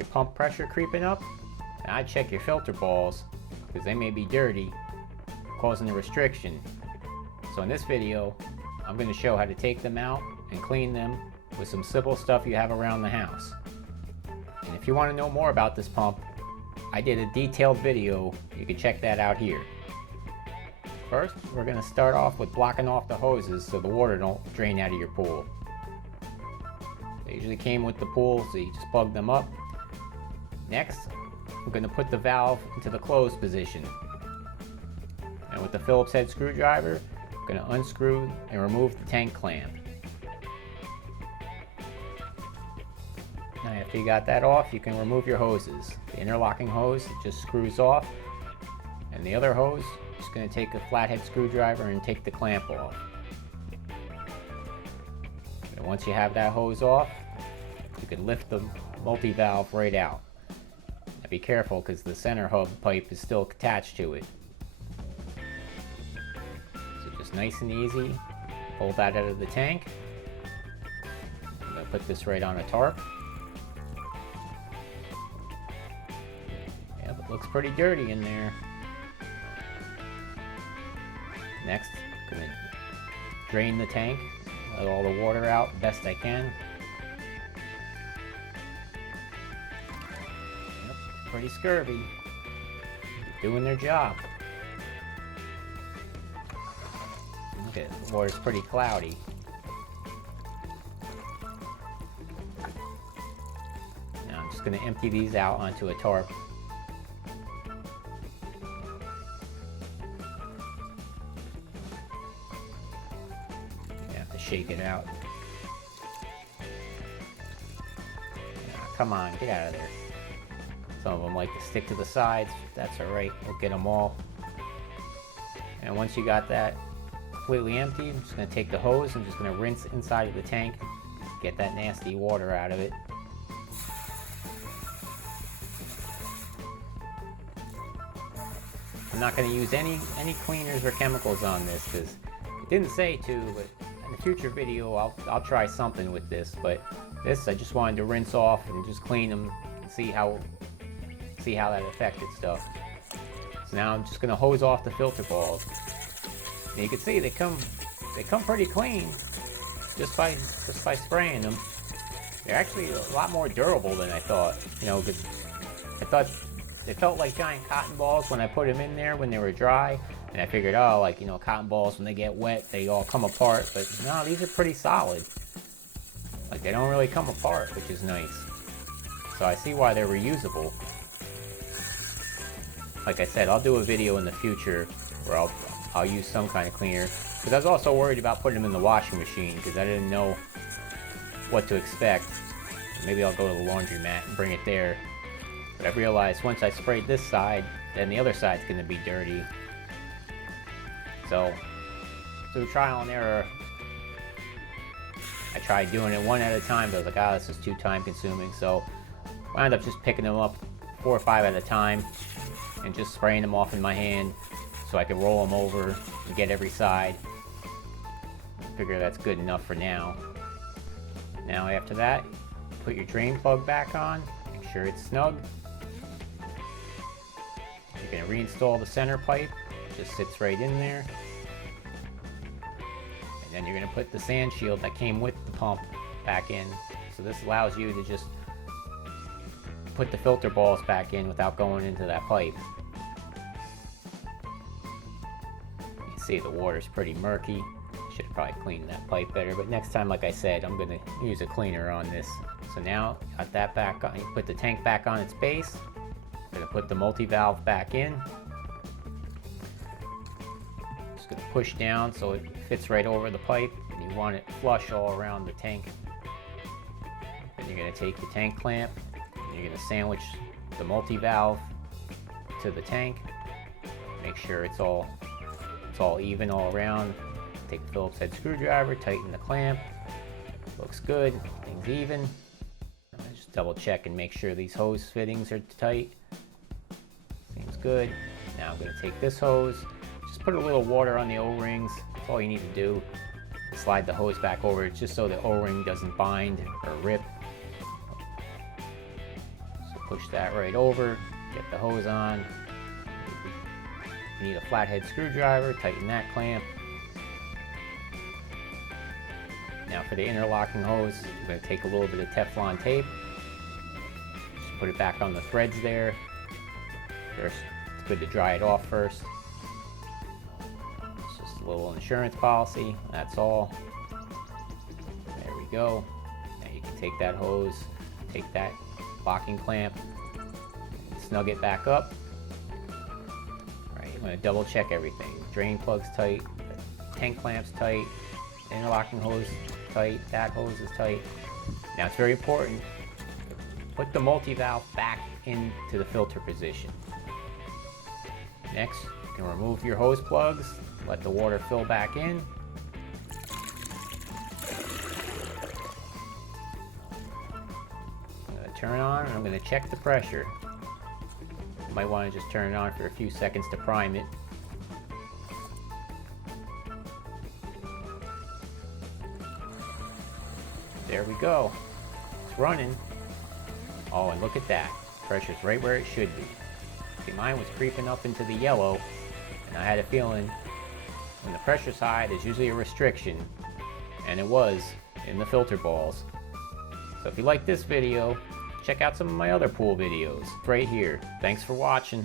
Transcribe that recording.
your pump pressure creeping up, then I'd check your filter balls because they may be dirty, causing a restriction. So in this video, I'm going to show how to take them out and clean them with some simple stuff you have around the house. And if you want to know more about this pump, I did a detailed video. You can check that out here. First, we're going to start off with blocking off the hoses so the water don't drain out of your pool. They usually came with the pool, so you just plug them up. Next, we're going to put the valve into the closed position. And with the Phillips head screwdriver, we're going to unscrew and remove the tank clamp. Now after you got that off, you can remove your hoses. The interlocking hose, it just screws off. And the other hose, just going to take a flathead screwdriver and take the clamp off. And once you have that hose off, you can lift the multi-valve right out. Now be careful because the center hub pipe is still attached to it. So just nice and easy, pull that out of the tank. I'm going to put this right on a tarp. Yep, it looks pretty dirty in there. Next, I'm going to drain the tank, let all the water out best I can. Yep, pretty scurvy. Doing their job. Look at it, the water's pretty cloudy. Now I'm just going to empty these out onto a tarp. Shake it out. Come on, get out of there. Some of them like to stick to the sides. That's alright, we'll get them all. And once you got that completely empty, I'm just going to take the hose and just going to rinse inside of the tank, get that nasty water out of it. I'm not going to use any cleaners or chemicals on this because it didn't say to, but in the future video I'll try something with this, but this I just wanted to rinse off and just clean them and see how that affected stuff. So now I'm just going to hose off the filter balls. And you can see they come pretty clean just by spraying them. They're actually a lot more durable than I thought, you know, because I thought they felt like giant cotton balls when I put them in there when they were dry. And I figured, oh, like, you know, cotton balls, when they get wet, they all come apart. But no, these are pretty solid. Like, they don't really come apart, which is nice. So I see why they're reusable. Like I said, I'll do a video in the future where I'll use some kind of cleaner. Because I was also worried about putting them in the washing machine because I didn't know what to expect. Maybe I'll go to the laundromat and bring it there. But I realized once I sprayed this side, then the other side's going to be dirty. So, through trial and error, I tried doing it one at a time, but I was like, ah, this is too time consuming. So, I ended up just picking them up 4 or 5 at a time and just spraying them off in my hand so I could roll them over and get every side. I figure that's good enough for now. Now after that, put your drain plug back on, make sure it's snug. You're going to reinstall the center pipe. Just sits right in there. And then you're going to put the sand shield that came with the pump back in. So this allows you to just put the filter balls back in without going into that pipe. You can see the water's pretty murky. Should have probably cleaned that pipe better, but next time, like I said, I'm going to use a cleaner on this. So now, got that back on. You put the tank back on its base. I'm going to put the multi-valve back in. Going to push down so it fits right over the pipe, and you want it flush all around the tank. Then you're going to take the tank clamp and you're going to sandwich the multi-valve to the tank. Make sure it's all even all around. Take the Phillips head screwdriver, tighten the clamp. Looks good, things even. Just double check and make sure these hose fittings are tight. Seems good. Now I'm going to take this hose. Just put a little water on the O-rings. That's all you need to do. Slide the hose back over it just so the O-ring doesn't bind or rip. So push that right over, get the hose on. You need a flathead screwdriver, tighten that clamp. Now for the interlocking hose, I'm going to take a little bit of Teflon tape. Just put it back on the threads there. First, it's good to dry it off first. It's just a little insurance policy, that's all. There we go. Now you can take that hose, take that locking clamp, snug it back up. Alright, I'm going to double check everything. Drain plug's tight, the tank clamp's tight, interlocking hose tight, that hose is tight. Now it's very important, put the multi-valve back into the filter position. Next, you can remove your hose plugs, let the water fill back in. I'm going to turn on and I'm going to check the pressure. You might want to just turn it on for a few seconds to prime it. There we go. It's running. Oh, and look at that. Pressure's right where it should be. See, mine was creeping up into the yellow, and I had a feeling when the pressure's high, there's usually a restriction, and it was in the filter balls. So if you like this video, check out some of my other pool videos right here. Thanks for watching.